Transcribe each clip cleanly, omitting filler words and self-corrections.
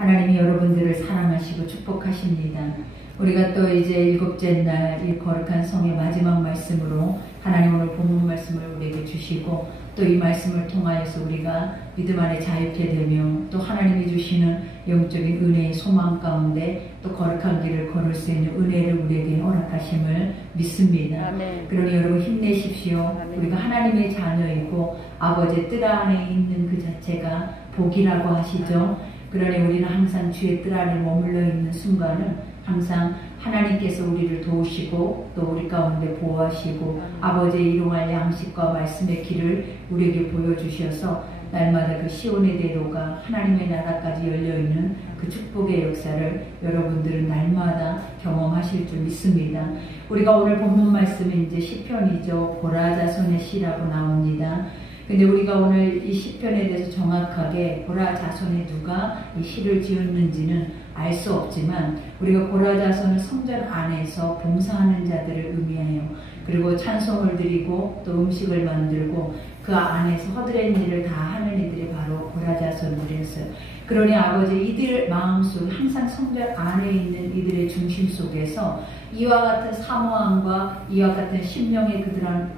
하나님이 여러분들을 사랑하시고 축복하십니다. 우리가 또 이제 7째 날 이 거룩한 성의 마지막 말씀으로 하나님 오늘 본문 말씀을 우리에게 주시고 또 이 말씀을 통하여서 우리가 믿음 안에 자유케 되며 또 하나님이 주시는 영적인 은혜의 소망 가운데 또 거룩한 길을 걸을 수 있는 은혜를 우리에게 허락하심을 믿습니다. 아멘. 그러니 여러분 힘내십시오. 아멘. 우리가 하나님의 자녀이고 아버지의 뜻 안에 있는 그 자체가 복이라고 하시죠. 그러니 우리는 항상 주의 뜰 안에 머물러 있는 순간은 항상 하나님께서 우리를 도우시고 또 우리 가운데 보호하시고 아버지의 일용할 양식과 말씀의 길을 우리에게 보여주셔서 날마다 그 시온의 대로가 하나님의 나라까지 열려있는 그 축복의 역사를 여러분들은 날마다 경험하실 줄 믿습니다. 우리가 오늘 본문 말씀은 이제 시편이죠. 고라 자손의 시라고 나옵니다. 근데 우리가 오늘 이 시편에 대해서 정확하게 고라 자손이 누가 이 시를 지었는지는 알 수 없지만 우리가 고라 자손은 성전 안에서 봉사하는 자들을 의미해요. 그리고 찬송을 드리고 또 음식을 만들고 그 안에서 허드렛 일을 다 하는 이들이 바로 고라 자손들이었어요. 그러니 아버지 이들 마음속에 항상 성전 안에 있는 이들의 중심 속에서 이와 같은 사모함과 이와 같은 심령의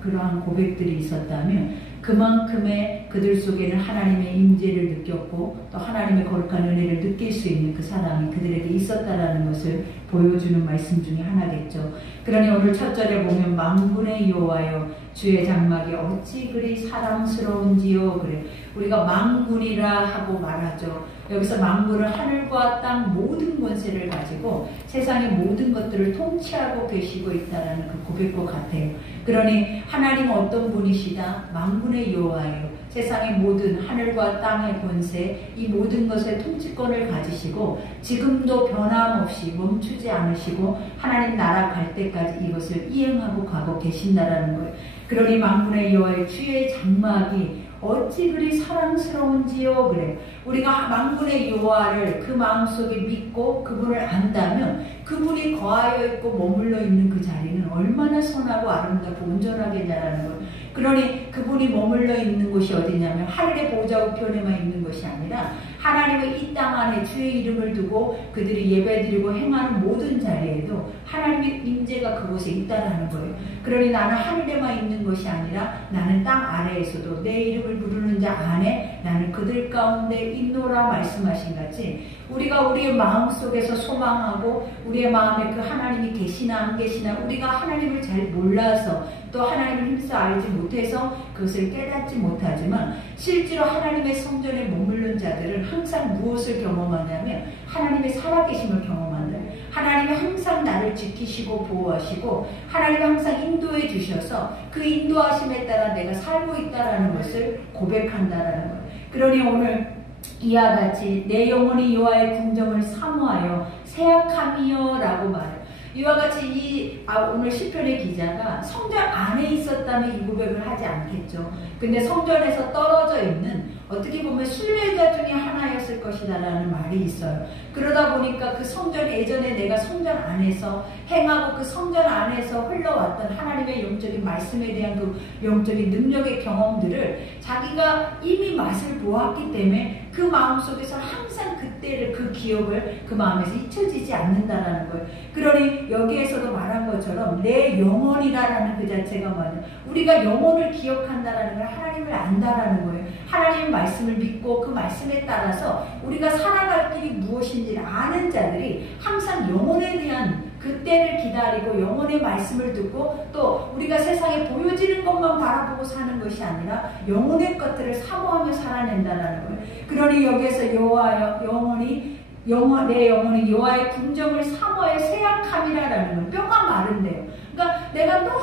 그러한 고백들이 있었다면 그만큼의 그들 속에는 하나님의 임재를 느꼈고 또 하나님의 거룩한 은혜를 느낄 수 있는 그 사람이 그들에게 있었다라는 것을 보여주는 말씀 중에 하나겠죠. 그러니 오늘 첫 절에 보면 만군의 여호와여 주의 장막이 어찌 그리 사랑스러운지요. 그래 우리가 만군이라 하고 말하죠. 여기서 만군은 하늘과 땅 모든 권세를 가지고 세상의 모든 것들을 통치하고 계시고 있다는 그 고백과 같아요. 그러니 하나님은 어떤 분이시다? 만군의 여호와예요. 세상의 모든 하늘과 땅의 권세 이 모든 것의 통치권을 가지시고 지금도 변함없이 멈추지 않으시고 하나님 나라 갈 때까지 이것을 이행하고 가고 계신다라는 거예요. 그러니 만군의 여호와의 주의 장막이 어찌 그리 사랑스러운지요. 그래 우리가 만군의 여호와를 그 마음속에 믿고 그분을 안다면 그분이 거하여 있고 머물러 있는 그 자리는 얼마나 선하고 아름답고 온전하게 자라는 거예요. 그러니 그분이 머물러 있는 곳이 어디냐면 하늘의 보좌 우편에만 있는 것이 아니라 하나님의 이 땅 안에 주의 이름을 두고 그들이 예배드리고 행하는 모든 자리에도 하나님의 임재가 그곳에 있다라는 거예요. 그러니 나는 하늘에만 있는 것이 아니라 나는 땅 아래에서도 내 이름을 부르는 자 안에 나는 그들 가운데 있노라 말씀하신 같이 우리가 우리의 마음속에서 소망하고 우리의 마음에 그 하나님이 계시나 안 계시나 우리가 하나님을 잘 몰라서 또 하나님을 힘써 알지 못해서 그것을 깨닫지 못하지만 실제로 하나님의 성전에 머무른 자들은 항상 무엇을 경험하냐면 하나님의 살아계심을 경험한다. 하나님이 항상 나를 지키시고 보호하시고 하나님이 항상 인도해 주셔서 그 인도하심에 따라 내가 살고 있다는 것을 고백한다라는 거예요. 그러니 오늘 이와 같이 내 영혼이 여호와의 궁정을 사모하여 새약함이여 라고 말해요. 이와 같이 오늘 시편의 기자가 성전 안에 있었다면 이 고백을 하지 않겠죠. 근데 성전에서 떨어져 있는 어떻게 보면 순례자 중에 하나였을 것이다 라는 말이 있어요. 그러다 보니까 그 성전 예전에 내가 성전 안에서 행하고 그 성전 안에서 흘러왔던 하나님의 영적인 말씀에 대한 그 영적인 능력의 경험들을 자기가 이미 맛을 보았기 때문에 그 마음속에서 항상 그때를 그 기억을 그 마음에서 잊혀지지 않는다라는 거예요. 그러니 여기에서도 말한 것처럼 내 영혼이라는 그 자체가 뭐냐 우리가 영혼을 기억한다라는 걸 하나님을 안다라는 거예요. 하나님의 말씀을 믿고 그 말씀에 따라서 우리가 살아갈 길이 무엇인지를 아는 자들이 항상 영혼에 대한 그때를 기다리고 영혼의 말씀을 듣고 또 우리가 세상에 보여지는 것만 바라보고 사는 것이 아니라 영혼의 것들을 사모하며 살아낸다는 거예요. 그러니 여기에서 내 영혼이 여호와의 궁정을 사모해 새약함이라는 건 뼈가 마른대요. 그러니까 내가 너무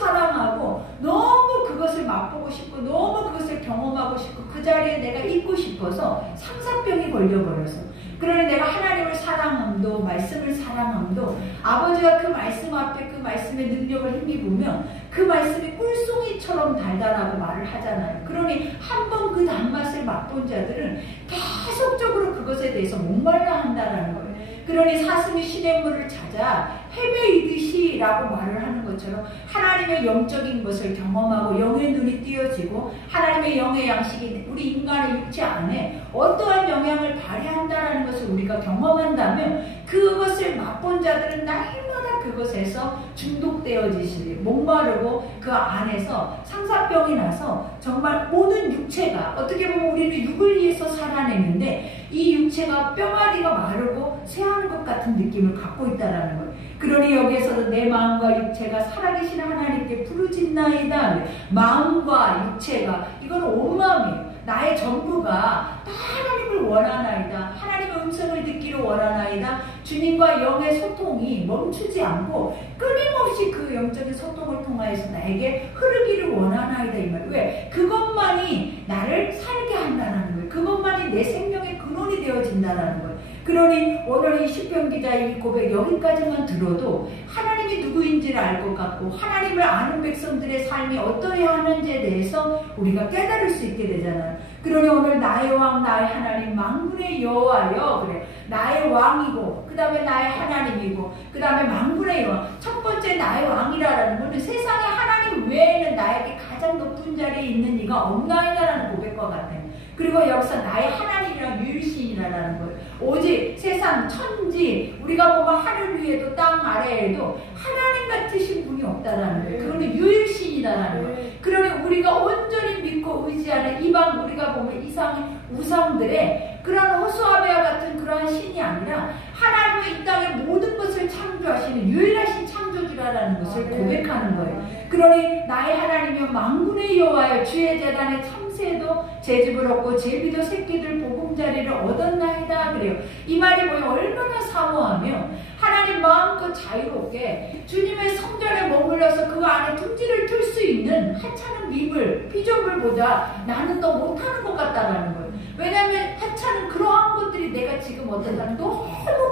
사랑하고 너무 그것을 맛보고 싶고 너무 그것을 경험하고 싶고 그 자리에 내가 있고 싶어서 상사병이 걸려버려서 그러니 내가 하나님을 사랑함도 말씀을 사랑함도 아버지가 그 말씀 앞에 그 말씀의 능력을 힘입으면 그 말씀이 꿀송이처럼 달달하고 말을 하잖아요. 그러니 한번 그 단맛을 맛본 자들은 계속적으로 그것에 대해서 목말라 한다는 거예요. 그러니 사슴이 시냇물을 찾아 헤매이듯이 라고 말을 하는 것처럼 하나님의 영적인 것을 경험하고 영의 눈이 띄어지고 하나님의 영의 양식이 우리 인간의 육체 안에 어떠한 영향을 발휘한다는 것을 우리가 경험한다면 그것을 맛본 자들은 날마다 그것에서 중독되어지시리 목마르고 그 안에서 상사병이 나서 정말 모든 육체가 어떻게 보면 우리는 육을 위해서 살아내는데 이 육체가 뼈마디가 마르고 쇠하는 것 같은 느낌을 갖고 있다는 거예요. 그러니 여기에서도 내 마음과 육체가 살아계신 하나님께 부르짖나이다. 마음과 육체가 이건 온 마음이에요. 나의 전부가 다 하나님을 원하나이다. 하나님의 음성을 듣기를 원하나이다. 주님과 영의 소통이 멈추지 않고 끊임없이 그 영적인 소통을 통하여서 나에게 흐르기를 원하나이다. 이 말. 왜? 그것만이 나를 살게 한다는 거예요. 그것만이 내 생명의 근원이 되어진다는 거예요. 그러니 오늘 이 시편 기자의 이 고백 여기까지만 들어도 하나님이 누구인지를 알 것 같고 하나님을 아는 백성들의 삶이 어떠해야 하는지에 대해서 우리가 깨달을 수 있게 되잖아요. 그러니 오늘 나의 왕 나의 하나님 만군의 여호와여 그래. 나의 왕이고 그 다음에 나의 하나님이고 그 다음에 만군의 여호와. 첫 번째 나의 왕이라는 것은 세상에 하나님 외에는 나에게 가장 높은 자리에 있는 이가 없나이다라는 고백과 같아요. 그리고 여기서 나의 하나님이란 유일신이라는 거예요. 오직 세상 천지 우리가 보면 하늘 위에도 땅 아래에도 하나님 같으신 분이 없다라는 거예요. 그거는 유일신이라는 거예요. 그러니 우리가 온전히 믿고 의지하는 이방 우리가 보면 이상의 우상들의 그런 호수아베와 같은 그러한 신이 아니라 하나님의 이 땅의 모든 것을 창조하시는 유일하신 창조주라는 것을 고백하는 거예요. 그러니 나의 하나님이여 만군의 여호와여 주의 제단에 참새도 제집을 얻고 제비도 새끼들 보금자리를 얻었나이다 그래요. 이 말이 뭐예요? 얼마나 사모하며 하나님 마음껏 자유롭게 주님의 성전에 머물러서 그 안에 둥지를 틀 수 있는 하찮은 미물 피조물보다 나는 더 못하는 것 같다라는 거예요. 왜냐하면 하찮은 그러한 것들이 내가 지금 어떤가는 너무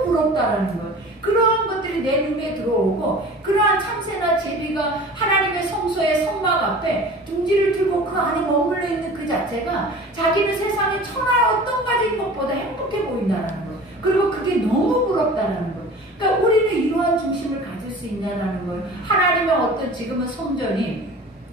부럽다라는 거예요. 그러한 것들이 내 눈에 들어오고 그러한 참새나 제비가 하나님의 성소의 성막 앞에 둥지를 들고 그 안에 머물러 있는 그 자체가 자기는 세상에 천하 어떤 가지인 것보다 행복해 보인다는 거예요. 그리고 그게 너무 부럽다는 거예요. 그러니까 우리는 이러한 중심을 가질 수 있냐라는 거예요. 하나님의 어떤 지금은 성전이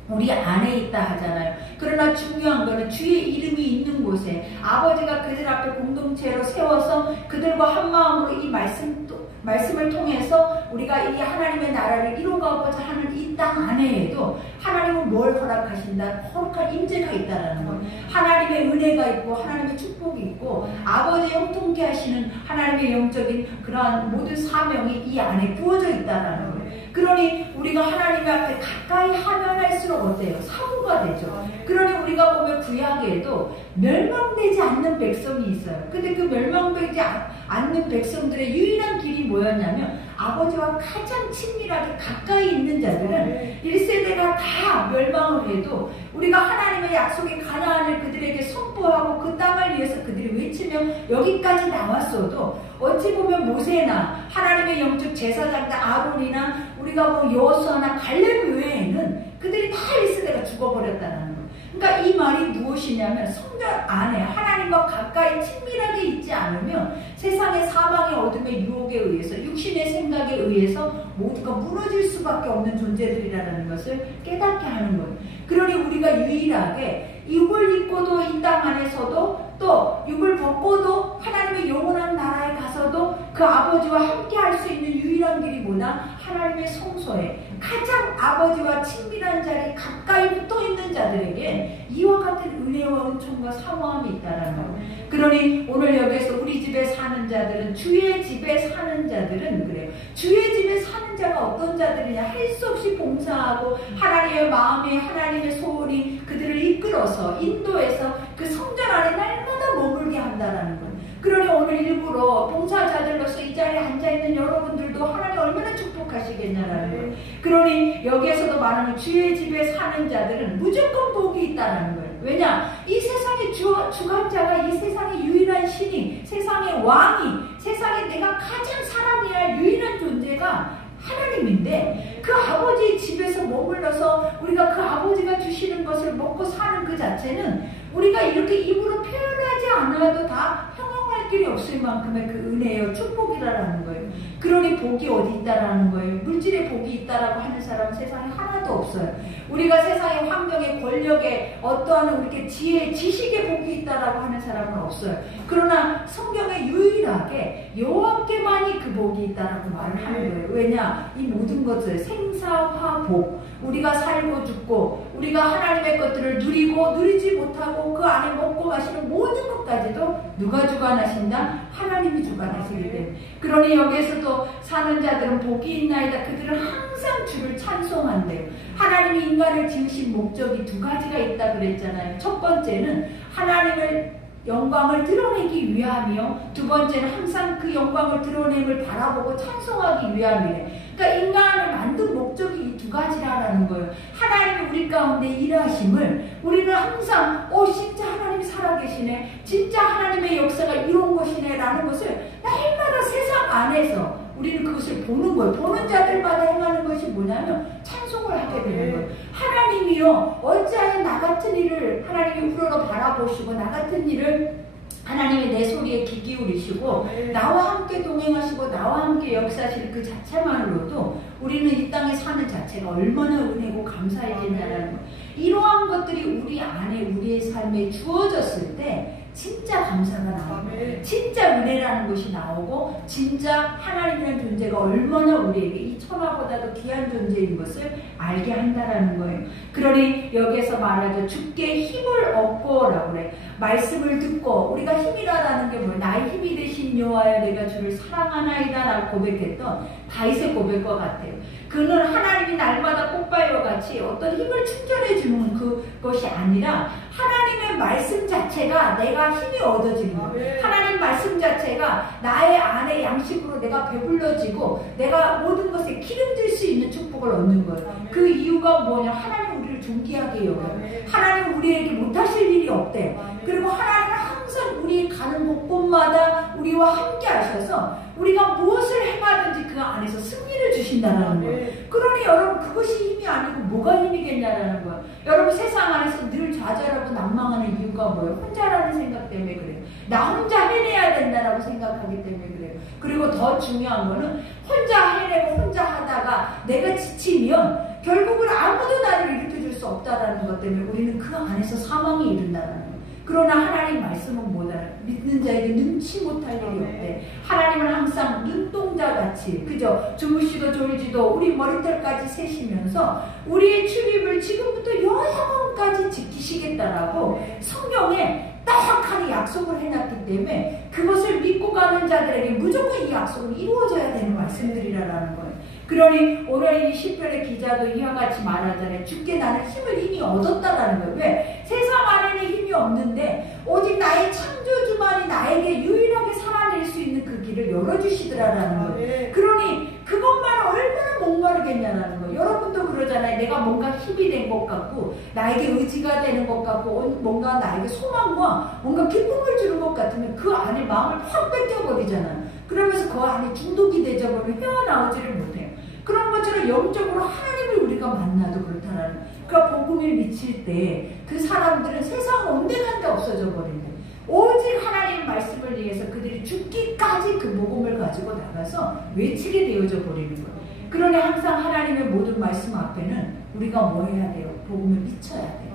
우리 안에 있다 하잖아요. 그러나 중요한 거는 주의 이름이 있는 곳에 아버지가 그들 앞에 공동체로 세워서 그들과 한 마음으로 이 말씀을 통해서 우리가 이 하나님의 나라를 이루고자 하는 이 땅 안에에도 하나님은 뭘 허락하신다? 거룩한 임재가 있다라는 거예요. 하나님의 은혜가 있고 하나님의 축복이 있고 아버지 형통케 하시는 하나님의 영적인 그러한 모든 사명이 이 안에 부어져 있다라는 거예요. 그러니 우리가 하나님 앞에 가까이 하면 할수록 어때요? 사모가 되죠. 그러니 우리가 보면 구약에도 멸망되지 않는 백성이 있어요. 근데 그 멸망되지 않는 백성들의 유일한 길이 뭐였냐면 아버지와 가장 친밀하게 가까이 있는 자들은 1세대가 다 멸망을 해도 우리가 하나님의 약속의 가나안을 그들에게 선포하고 그 땅을 위해서 그들이 외치며 여기까지 나왔어도 어찌 보면 모세나 하나님의 영적 제사장들 아론이나 우리가 뭐 여호수아나 갈렙 외에는 그들이 다 1세대가 죽어버렸다는 거예요. 그러니까 이 말이 무엇이냐면 성전 안에 하나님과 가까이 친밀하게 있지 않으면 세상의 사망의 어둠의 유혹에 의해서 육신의 생각에 의해서 모두가 무너질 수밖에 없는 존재들이라는 것을 깨닫게 하는 거예요. 그러니 우리가 유일하게 육을 입고도 이 땅 안에서도 또 육을 벗고도 하나님의 영원한 나라에 가서도 그 아버지와 함께 할 수 있는 유일한 길이 뭐냐? 하나님의 성소에 가장 아버지와 친밀한 자리에 가까이 붙어있는 자들에게 이와 같은 은혜와 은총과 사모함이 있다는 거예요. 그러니 오늘 여기서 우리 집에 사는 자들은 주의 집에 사는 자들은 그래요. 주의 집에 사는 자가 어떤 자들이냐? 할 수 없이 봉사하고 하나님의 마음에 하나님의 소원이 그들을 이끌어서 인도해서 그 성전 안에 날마다 머물게 한다는 거예요. 그러니 오늘 일부러 봉사자들로서 이 자리에 앉아있는 여러분들도 하나님 얼마나 축복하시겠냐라는 거예요. 그러니 여기에서도 말하는 주의 집에 사는 자들은 무조건 복이 있다는 거예요. 왜냐? 이 세상의 주관자가 이 세상의 유일한 신이 세상의 왕이 세상에 내가 가장 사랑해야 할 유일한 존재가 하나님인데 그 아버지 집에서 머물러서 우리가 그 아버지가 주시는 것을 먹고 사는 그 자체는 우리가 이렇게 입으로 표현하지 않아도 다 평안할 살 길이 없을 만큼의 그 은혜요 축복이라는 거예요. 그러니 복이 어디 있다라는 거예요. 물질에 복이 있다라고 하는 사람은 세상에 하나도 없어요. 우리가 세상의 환경에 권력에 어떠한 우리의 지혜 지식에 복이 있다라고 하는 사람은 없어요. 그러나 성경에 유일하게 여호와께만이 그 복이 있다라고 말을 하는 거예요. 왜냐? 이 모든 것을 생사화복, 우리가 살고 죽고 우리가 하나님의 것들을 누리고 누리지 못하고 그 안에 먹고 마시는 모든 것까지도 누가 주관하신다? 하나님이 주관하시기 때문에. 그러니 여기에서도 사는 자들은 복이 있나이다. 그들은 항상 주를 찬송한대요. 하나님이 인간을 지으신 목적이 두 가지가 있다 그랬잖아요. 첫 번째는 하나님을 영광을 드러내기 위함이요. 두 번째는 항상 그 영광을 드러냄을 바라보고 찬송하기 위함이래. 그러니까 인간을 만든 목적이 이 두 가지라는 거예요. 하나님이 우리 가운데 일하심을 우리는 항상 진짜 하나님이 살아계시네, 진짜 하나님의 역사가 이룬 것이네 라는 것을 날마다 세상 안에서 우리는 그것을 보는 거예요. 보는 자들마다 행하는 것이 뭐냐면 찬송을 하게 되는 거예요. 하나님이요, 어찌하여 나 같은 일을 하나님이 우러러 바라보시고 나 같은 일을 하나님이 내 소리에 귀 기울이시고 나와 함께 동행하시고 나와 함께 역사하실 그 자체만으로도 우리는 이 땅에 사는 자체가 얼마나 은혜고 감사해진다는 거. 이러한 것들이 우리 안에 우리의 삶에 주어졌을 때 진짜 감사가 나오고 진짜 은혜라는 것이 나오고 진짜 하나님이라는 존재가 얼마나 우리에게 이 천하보다도 귀한 존재인 것을 알게 한다라는 거예요. 그러니 여기에서 말하죠. 주께 힘을 얻고 라고 그래. 말씀을 듣고 우리가 힘이라는 게 뭐예요? 나의 힘이 되신 여호와여 내가 주를 사랑하나이다 라고 고백했던 다윗의 고백과 같아요. 그는 하나님이 날마다 꽃바위와 같이 어떤 힘을 충전해 주는 그것이 아니라 하나님의 말씀 자체가 내가 힘이 얻어지는 거예요. 하나님 말씀 자체가 나의 안에 양식으로 내가 배불러지고 내가 모든 것에 기름질 수 있는 축복을 얻는 거예요. 그 이유가 뭐냐? 하나님 우리를 존귀하게 여겨요. 하나님 우리에게 못하실 일이 없대. 그리고 하나님은 항상 우리 가는 곳곳마다 우리와 함께 하셔서 우리가 무엇을 행하든지 그 안에서 승리를 주신다는 거예요. 그러니 여러분 그것이 힘이 아니고 뭐가 힘이겠냐라는 거예요. 여러분 세상 안에서 늘 좌절하고 난망하는 이유가 뭐예요? 혼자라는 생각 때문에 그래요. 나 혼자 해내야 된다라고 생각하기 때문에 그래요. 그리고 더 중요한 거는 혼자 해내고 혼자 하다가 내가 지치면 결국은 아무도 나를 일으켜줄 수 없다라는 것 때문에 우리는 그 안에서 사망이 이른다는 거예요. 그러나 하나님 말씀은 뭐다? 믿는 자에게 눈치 못할 일이 없대. 하나님은 항상 눈동자같이 그죠? 주무시도 졸지도 우리 머리털까지 세시면서 우리의 출입을 지금부터 영원까지 지키시겠다라고 성경에 딱하게 약속을 해놨기 때문에 그것을 믿고 가는 자들에게 무조건 이 약속은 이루어져야 되는 말씀들이라는 거예요. 그러니 오늘 이 시편의 기자도 이와 같이 말하잖아요. 주께 나는 힘을 이미 얻었다라는 거예요. 왜? 세상 안에는 힘이 없는데 오직 나의 창조주만이 나에게 유일하게 살아낼 수 있는 그 길을 열어주시더라라는 거예요. 그러니 그것만 얼마나 목마르겠냐라는 거예요. 여러분도 그러잖아요. 내가 뭔가 힘이 된 것 같고 나에게 의지가 되는 것 같고 뭔가 나에게 소망과 뭔가 기쁨을 주는 것 같으면 그 안에 마음을 확 뺏겨버리잖아요. 그러면서 그 안에 중독이 되져버리면 헤어나오지를 못해요. 그런 것처럼 영적으로 하나님을 우리가 만나도 그렇다라는 거예요. 그러니까 복음을 미칠 때 그 사람들은 세상 온데간데 없어져 버린대. 오직 하나님의 말씀을 위해서 그들이 죽기까지 그 복음을 가지고 나가서 외치게 되어져 버리는 거예요. 그러니 항상 하나님의 모든 말씀 앞에는 우리가 뭐 해야 돼요? 복음을 미쳐야 돼요.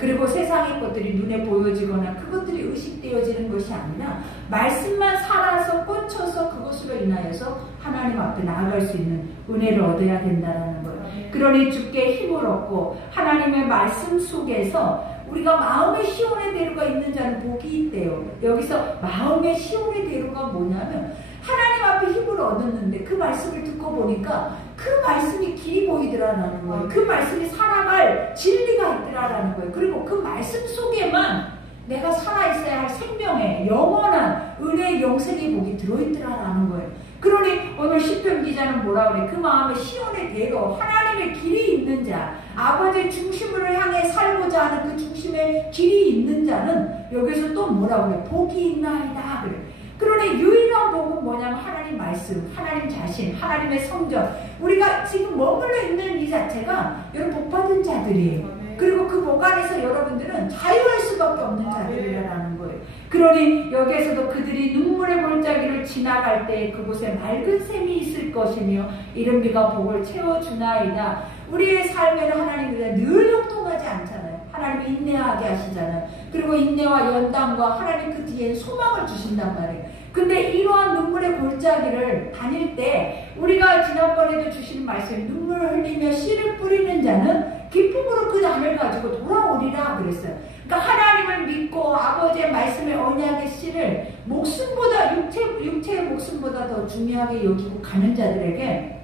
그리고 세상의 것들이 눈에 보여지거나 그것들이 의식되어지는 것이 아니라 말씀만 살아서 꽂혀서 그것으로 인하여서 하나님 앞에 나아갈 수 있는 은혜를 얻어야 된다는 거예요. 그러니 주께 힘을 얻고 하나님의 말씀 속에서 우리가 마음의 시온의 대로가 있는 자는 복이 있대요. 여기서 마음의 시온의 대로가 뭐냐면 하나님 앞에 힘을 얻었는데 그 말씀을 듣고 보니까 그 말씀이 길이 보이더라라는 거예요. 그 말씀이 살아갈 진리가 있더라라는 거예요. 그리고 그 말씀 속에만 내가 살아있어야 할 생명의 영원한 은혜의 영생의 복이 들어있더라라는 거예요. 그러니 오늘 시편 기자는 뭐라 그래? 그 마음에 시온의 대로 하나님의 길이 있는 자, 아버지의 중심을 향해 살고자 하는 그 중심의 길이 있는 자는 여기서 또 뭐라 그래? 복이 있나이다 그래. 그러니 유일한 복은 뭐냐면 하나님 말씀, 하나님 자신, 하나님의 성전. 우리가 지금 머물러 있는 이 자체가 여러분 복받은 자들이에요. 그리고 그 복 안에서 여러분들은 자유할 수밖에 없는 자들이라는 거예요. 그러니 여기에서도 그들이 눈물의 골짜기를 지나갈 때 그곳에 맑은 샘이 있을 것이며 이른 비가 복을 채워주나이다. 우리의 삶에는 하나님이 늘 형통하지 않잖아요. 하나님이 인내하게 하시잖아요. 그리고 인내와 연단과 하나님 그 뒤에 소망을 주신단 말이에요. 근데 이러한 눈물의 골짜기를 다닐 때 우리가 지난번에도 주시는 말씀, 눈물을 흘리며 씨를 뿌리는 자는 기쁨으로 그 잔을 가지고 돌아오리라 그랬어요. 그러니까 하나님을 믿고 아버지의 말씀의 언약의 씨를 목숨보다 육체의 목숨보다 더 중요하게 여기고 가는 자들에게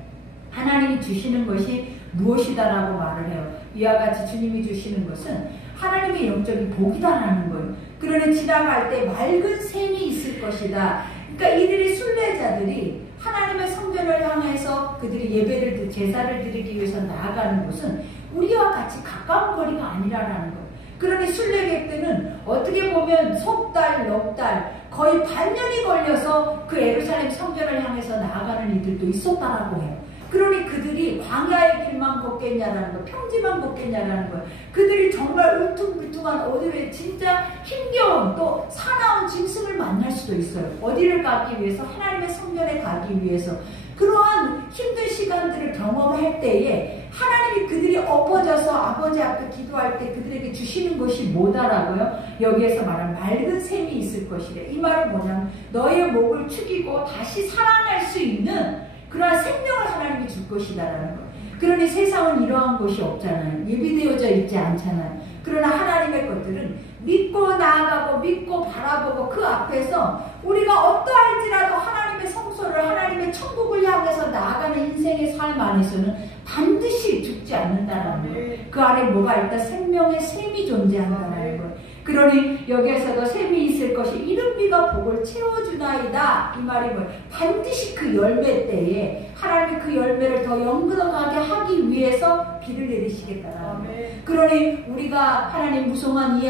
하나님이 주시는 것이 무엇이다라고 말을 해요. 이와 같이 주님이 주시는 것은 하나님의 영적인 복이다라는 거예요. 그러니 지나갈 때 맑은 샘이 있을 것이다. 그러니까 이들이 순례자들이 하나님의 성전을 향해서 그들이 예배를 제사를 드리기 위해서 나아가는 곳은 우리와 같이 가까운 거리가 아니라는 거예요. 그러니 순례객들은 어떻게 보면 석 달, 넉 달, 거의 반년이 걸려서 그 예루살렘 성전을 향해서 나아가는 이들도 있었다라고 해요. 그러니 그들이 광야의 길만 걷겠냐라는 거, 평지만 걷겠냐라는 거예요. 그들이 정말 울퉁불퉁한 어디에 진짜 힘겨운 또 사나운 짐승을 만날 수도 있어요. 어디를 가기 위해서? 하나님의 성전에 가기 위해서. 그러한 힘든 시간들을 경험할 때에 하나님이 그들이 엎어져서 아버지 앞에 기도할 때 그들에게 주시는 것이 뭐다라고요? 여기에서 말한 맑은 샘이 있을 것이래. 이 말은 뭐냐면 너의 목을 축이고 다시 살아날 수 있는 그러한 생명을 하나님이 줄 것이다라는 거예요. 그러니 세상은 이러한 것이 없잖아요. 예비되어져 있지 않잖아요. 그러나 하나님의 것들은 믿고 나아가고 믿고 바라보고 그 앞에서 우리가 어떠할지라도 하나님의 성소를 하나님의 천국을 향해서 나아가는 인생의 삶 안에서는 반드시 죽지 않는다라는 거예요. 그 안에 뭐가 있다? 생명의 샘이 존재한다는 거예요. 그러니 여기에서도 샘이 있을 것이 이른 비가 복을 채워주나이다. 이 말이 뭐예요? 반드시 그 열매 때에 하나님이 그 열매를 더 연근하게 하기 위해서 비를 내리시겠다라는 거예요. 그러니 우리가 하나님 무성한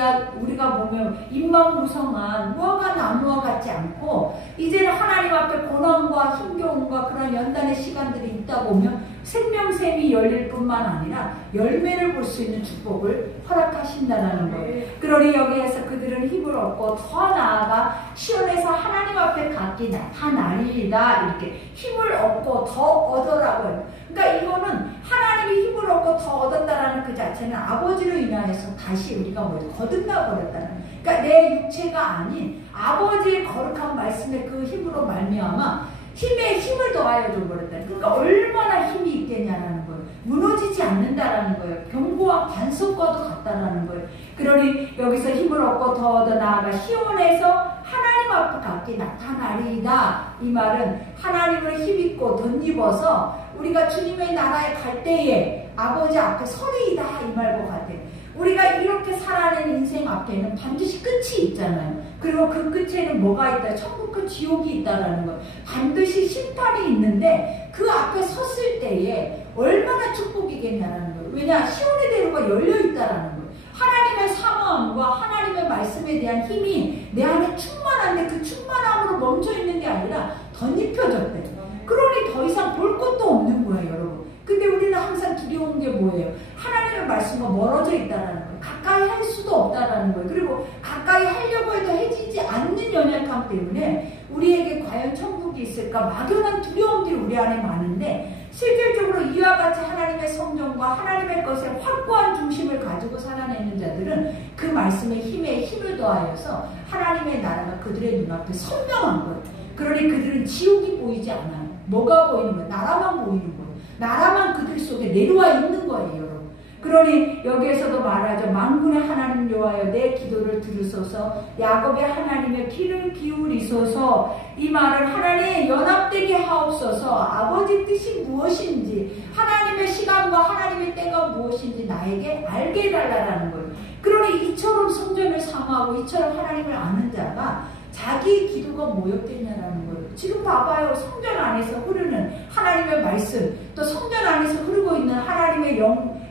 우리가 보면 입만 무성한 무화과 나무와 같지 않고 이제는 하나님 앞에 고난과 힘겨움과 그런 연단의 시간들이 있다 보면 생명샘이 열릴 뿐만 아니라 열매를 볼 수 있는 축복을 허락하신다는 거예요. 그러니 여기에서 그들은 힘을 얻고 더 나아가 시온에서 하나님 앞에 각기 나타나리이다. 이렇게 힘을 얻고 더 얻으라고요. 그러니까 이거는 하나님이 힘을 얻고 더 얻었다라는 그 자체는 아버지로 인하여서 다시 우리가 거듭나 버렸다는 거예요. 그러니까 내 육체가 아닌 아버지의 거룩한 말씀의 그 힘으로 말미암아 힘에 힘을 더하여 줘버렸다. 그러니까 얼마나 힘이 있겠냐라는 거예요. 무너지지 않는다라는 거예요. 병고와 반석과도 같다라는 거예요. 그러니 여기서 힘을 얻고 더 나아가 시온에서 하나님 앞에 각기 나타나리이다. 이 말은 하나님을 힘입고 덧입어서 우리가 주님의 나라에 갈 때에 아버지 앞에 서리이다. 이 말과 같아요. 우리가 이렇게 살아낸 인생 앞에는 반드시 끝이 있잖아요. 그리고 그 끝에는 뭐가 있다? 천국과 지옥이 있다라는 거예요. 반드시 심판이 있는데 그 앞에 섰을 때에 얼마나 축복이겠냐라는 거예요. 왜냐? 시온의 대로가 열려있다라는 거예요. 하나님의 사모함과 하나님의 말씀에 대한 힘이 내 안에 충만한데 그 충만함으로 멈춰있는 게 아니라 덧입혀졌대요. 그러니 더 이상 볼 것도 없는 거예요, 여러분. 근데 우리는 항상 두려운 게 뭐예요? 하나님의 말씀과 멀어져 있다라는 거예요. 가까이 할 수도 없다라는 거예요. 그리고 가까이 하려고 해도 해지지 않는 연약함 때문에 우리에게 과연 천국이 있을까? 막연한 두려움들이 우리 안에 많은데 실질적으로 이와 같이 하나님의 성령과 하나님의 것에 확고한 중심을 가지고 살아내는 자들은 그 말씀의 힘에 힘을 더하여서 하나님의 나라가 그들의 눈앞에 선명한 거예요. 그러니 그들은 지옥이 보이지 않아요. 뭐가 보이는 거예요? 나라만 보이는 거예요. 나라만 그들 속에 내려와 있는 거예요, 여러분. 그러니 여기에서도 말하죠. 만군의 하나님 여호와여 내 기도를 들으소서 야곱의 하나님의 귀를 기울이소서. 이 말은 하나님 연합되게 하옵소서. 아버지 뜻이 무엇인지 하나님의 시간과 하나님의 때가 무엇인지 나에게 알게 해달라는 거예요. 그러니 이처럼 성전을 사모하고 이처럼 하나님을 아는 자가 자기 기도가 뭐였겠냐라는 거예요. 지금 봐봐요. 성전 안에서 흐르는 하나님의 말씀, 또 성전 안에서 흐르고 있는 하나님의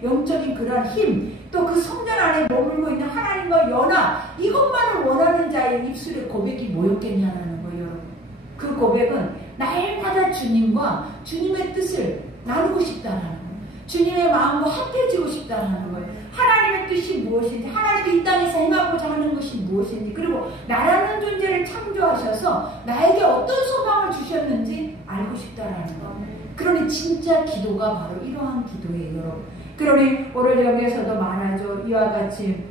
영적인 그런 힘, 또 그 성전 안에 머물고 있는 하나님과 연합, 이것만을 원하는 자의 입술의 고백이 뭐였겠냐라는 거예요, 여러분. 그 고백은 날마다 주님과 주님의 뜻을 나누고 싶다라는 거예요. 주님의 마음과 합해지고 싶다라는 거예요. 하나님의 뜻이 무엇인지, 하나님이 이 땅에서 행하고자 하는 것이 무엇인지, 그리고 나라는 존재를 창조하셔서 나에게 어떤 소망을 주셨는지 알고 싶다라는 거. 그러니 진짜 기도가 바로 이러한 기도예요, 여러분. 그러니 오늘 여기에서도 말하죠. 이와 같이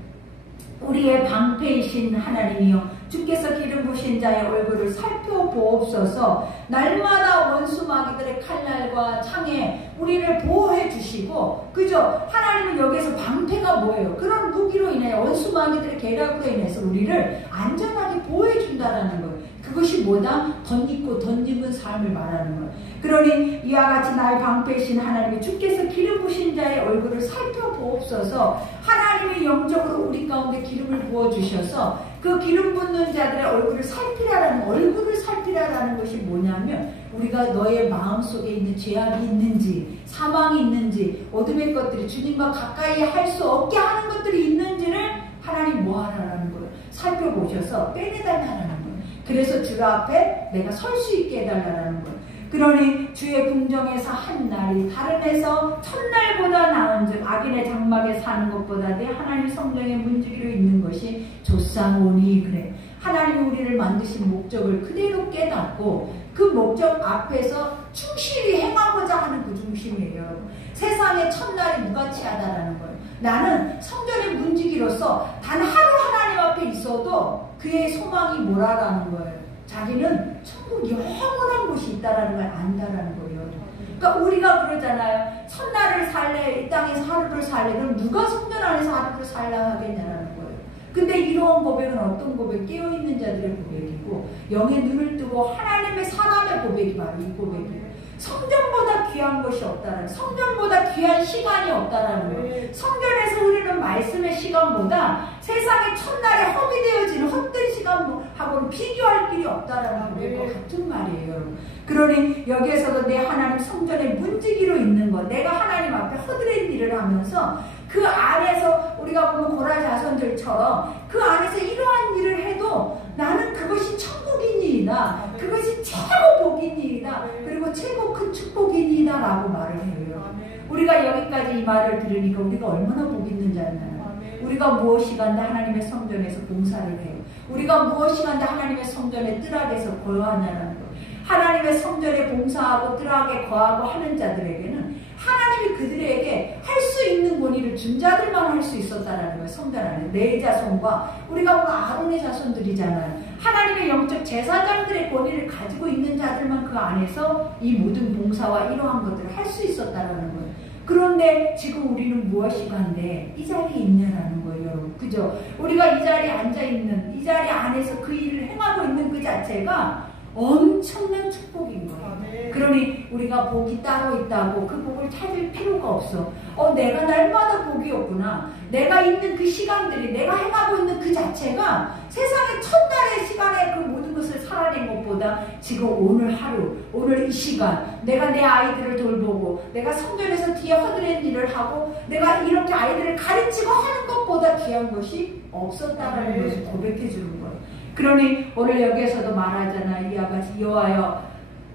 우리의 방패이신 하나님이여, 주께서 기름 부으신 자의 얼굴을 살펴보옵소서. 날마다 원수 마귀들의 칼날과 창에 우리를 보호해 주시고, 그죠? 하나님은 여기에서 방패가 뭐예요? 그런 무기로 인해 원수 마귀들의 계략으로 인해서 우리를 안전하게 보호해 준다라는 거예요. 그것이 뭐다? 덧입고 덧입은 삶을 말하는 거예요. 그러니 이와 같이 나의 방패이신 하나님이 주께서 기름 부으신 자의 얼굴을 살펴보옵소서. 하나님이 영적으로 우리 가운데 기름을 부어주셔서 그 기름 붓는 자들의 얼굴을 살피라라는 것이 뭐냐면, 우리가 너의 마음속에 있는 죄악이 있는지, 사망이 있는지, 어둠의 것들이 주님과 가까이 할 수 없게 하는 것들이 있는지를 하나님 뭐 하라는 거예요? 살펴보셔서 빼내달라는 거예요. 그래서 주가 앞에 내가 설 수 있게 해달라는 거예요. 그러니 주의 궁정에서 한 날이 다른 해서 첫날보다 나은즉 악인의 장막에 사는 것보다 내 하나님 성령의 문지기로 있는 것이 좋사오니. 그래, 하나님이 우리를 만드신 목적을 그대로 깨닫고 그 목적 앞에서 충실히 행하고자 하는 그 중심이에요. 세상의 첫날이 무가치하다라는 거예요. 나는 성전의 문지기로서 단 하루 하나님 앞에 있어도 그의 소망이 뭐라라는 거예요. 자기는 천국 영원한 곳이 있다라는 걸 안다라는 거예요. 그러니까 우리가 그러잖아요. 첫날을 살래, 이 땅에서 하루를 살래. 그럼 누가 성전 안에서 하루를 살라 하겠냐라는 거예요. 근데 이러한 고백은 어떤 고백? 깨어있는 자들의 고백이고, 영의 눈을 뜨고 하나님의 사람의 고백이 바로 이 고백이에요. 성전보다 귀한 것이 없다라는, 성전보다 귀한 시간이 없다라는 거예요. 성전에서 우리는 말씀의 시간보다 세상의 첫날에 허비되어지는 헛된 시간하고는 비교할 길이 없다라는 고백과 같은 말이에요. 그러니 여기에서도 내 하나님 성전의 문지기로 있는 것, 내가 하나님 앞에 허드렛 일을 하면서 그 안에서 우리가 보면 고라 자손들처럼 그 안에서 이러한 일을 해도 나는 그것이 천국이니이다, 그것이 최고 복이니이다, 그리고 최고 큰 축복이니이다 라고 말을 해요. 우리가 여기까지 이 말을 들으니까 우리가 얼마나 복 있는 자였나요? 우리가 무엇이간다 하나님의 성전에서 봉사를 해요. 우리가 무엇이간다 하나님의 성전의 뜰 아래에서 거하냐는 거예요. 하나님의 성전에 봉사하고 뜰 아래 거하고 하는 자들에게는 하나님이 그들에게 할 수 있는 권위를 준 자들만 할 수 있었다라는 거예요. 성전 안에 내 자손과 우리가 보면 아론의 자손들이잖아요. 하나님의 영적 제사장들의 권위를 가지고 있는 자들만 그 안에서 이 모든 봉사와 이러한 것들을 할 수 있었다라는 거예요. 그런데 지금 우리는 무엇이간데 이 자리에 있냐라는 거예요, 여러분. 그죠? 우리가 이 자리에 앉아있는, 이 자리 안에서 그 일을 행하고 있는 그 자체가 엄청난 축복인 거예요. 그러니 우리가 복이 따로 있다고 그 복을 찾을 필요가 없어. 내가 날마다 복이 없구나. 내가 있는 그 시간들이, 내가 행하고 있는 그 자체가 세상의 첫날의 시간에 그 모든 것을 살아낸 것보다 지금 오늘 하루, 오늘 이 시간, 내가 내 아이들을 돌보고, 내가 성전에서 뒤에 허드렛 일을 하고, 내가 이렇게 아이들을 가르치고 하는 것보다 귀한 것이 없었다라는 것을 고백해 주는 거예요. 그러니 오늘 여기에서도 말하잖아. 이와 같이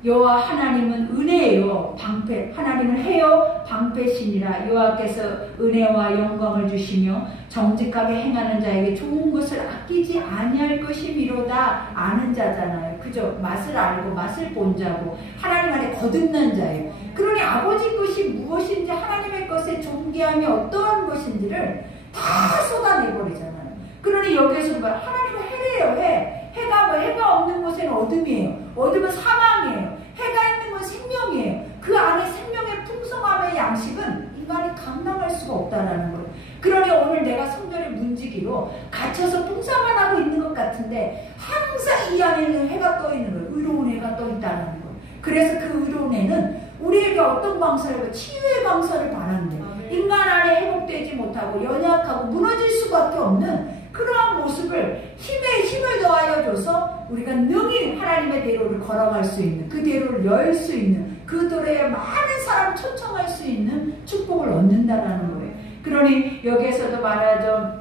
여호와 하나님은 은혜요 방패, 하나님은 해요 방패시니라. 여호와께서 은혜와 영광을 주시며 정직하게 행하는 자에게 좋은 것을 아끼지 아니할 것이미로다. 아는 자잖아요. 그죠? 맛을 알고 맛을 본 자고 하나님 안에 거듭난 자예요. 그러니 아버지 것이 무엇인지, 하나님의 것의 존귀함이 어떠한 것인지를 다 쏟아내버리잖아요. 그러니 여기에서도 하나님은 해래요. 해가 없는 곳에는 어둠이에요. 어둠은 사망이에요. 해가 있는 건 생명이에요. 그 안에 생명의 풍성함의 양식은 인간이 감당할 수가 없다라는 거예요. 그러니 오늘 내가 성전의 문지기로 갇혀서 풍성만 하고 있는 것 같은데 항상 이 안에는 해가 떠 있는 거예요. 의로운 해가 떠 있다는 거예요. 그래서 그 의로운 해는 우리에게 어떤 방사를, 치유의 방사를 바라는데, 인간 안에 회복되지 못하고 연약하고 무너질 수밖에 없는 그러한 모습을 힘을 더하여 줘서 우리가 능히 하나님의 대로를 걸어갈 수 있는, 그 대로를 열 수 있는, 그 도로에 많은 사람 초청할 수 있는 축복을 얻는다라는 거예요. 그러니 여기에서도 말하죠.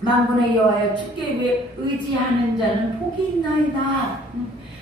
만군의 여호와여, 주께 의지하는 자는 복이 있나이다.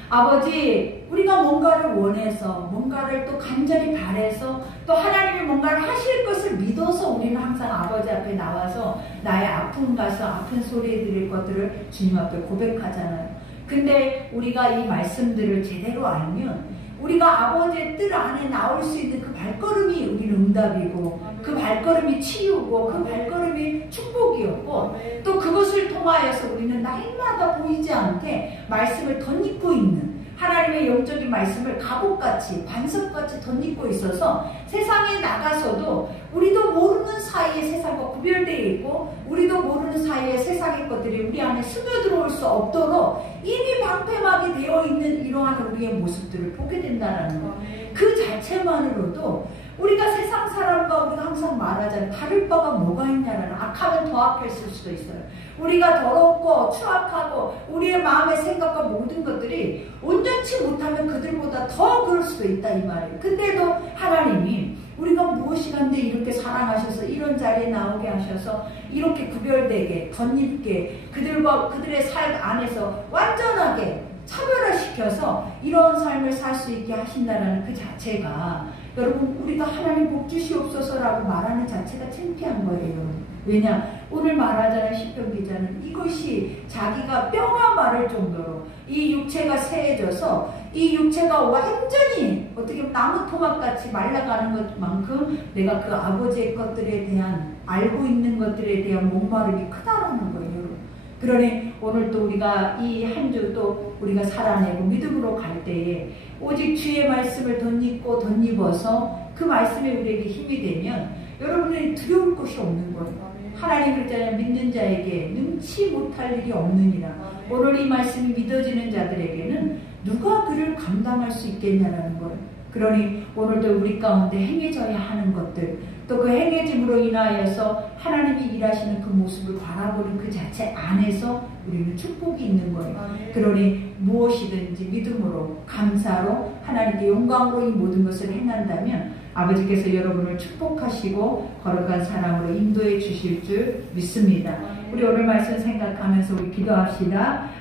아버지, 우리가 뭔가를 원해서, 뭔가를 또 간절히 바래서, 또 하나님이 뭔가를 하실 것을 믿어서 우리는 항상 아버지 앞에 나와서 나의 아픔 가서 아픈 소리 드릴 것들을 주님 앞에 고백하잖아요. 근데 우리가 이 말씀들을 제대로 알면 우리가 아버지의 뜻 안에 나올 수 있는 그 발걸음이 우리는 응답이고, 그 발걸음이 치유고, 그 발걸음이 축복이었고, 또 그것을 통하여서 우리는 날마다 보이지 않게 말씀을 덧입고 있는, 하나님의 영적인 말씀을 갑옷같이 반석같이 덧입고 있어서 세상에 나가서도 우리도 모르는 사이에 세상과 구별되어 있고, 우리도 모르는 사이에 세상의 것들이 우리 안에 스며들어올 수 없도록 이미 방패막이 되어 있는 이러한 우리의 모습들을 보게 된다는 것. 그 자체만으로도 우리가 세상 사람과 우리가 항상 말하잖아요. 다를 바가 뭐가 있냐라는, 악하면 더 악했을 수도 있어요. 우리가 더럽고 추악하고 우리의 마음의 생각과 모든 것들이 온전치 못하면 그들보다 더 그럴 수도 있다 이 말이에요. 근데도 하나님이 우리가 무엇이간데 이렇게 사랑하셔서 이런 자리에 나오게 하셔서 이렇게 구별되게 덧입게 그들과 그들의 삶 안에서 완전하게 차별화시켜서 이런 삶을 살 수 있게 하신다는 그 자체가, 여러분, 우리가 하나님 복 주시옵소서라고 말하는 자체가 창피한 거예요. 왜냐? 오늘 말하자는 시편 기자는 이것이 자기가 뼈가 마를 정도로 이 육체가 세해져서 이 육체가 완전히 어떻게 보면 나무 토막같이 말라가는 것만큼 내가 그 아버지의 것들에 대한, 알고 있는 것들에 대한 목마름이 크다라는 거예요. 그러니 오늘 또 우리가 이 한 주 또 우리가 살아내고 믿음으로 갈 때에 오직 주의 말씀을 덧입어서 그 말씀이 우리에게 힘이 되면 여러분이 두려울 것이 없는 거예요. 하나님 그랬잖아요. 믿는 자에게 능치 못할 일이 없느니라. 오늘 이 말씀이 믿어지는 자들에게는 누가 그를 감당할 수 있겠냐라는 거예요. 그러니 오늘도 우리 가운데 행해져야 하는 것들, 또 그 행해짐으로 인하여서 하나님이 일하시는 그 모습을 바라보는 그 자체 안에서 우리는 축복이 있는 거예요. 그러니 무엇이든지 믿음으로, 감사로, 하나님께 영광으로 이 모든 것을 행한다면 아버지께서 여러분을 축복하시고 거룩한 사랑으로 인도해 주실 줄 믿습니다. 우리 오늘 말씀 생각하면서 우리 기도합시다.